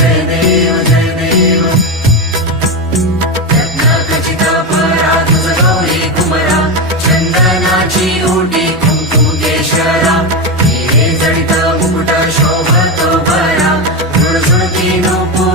जय देव जय देव रत्नखचित भरा तुझ गौरी कुमरा चंदनाची ओटी कुंकुम केशरा हिरे जडित मुकुट शोभतो भरा झुळझुळती नको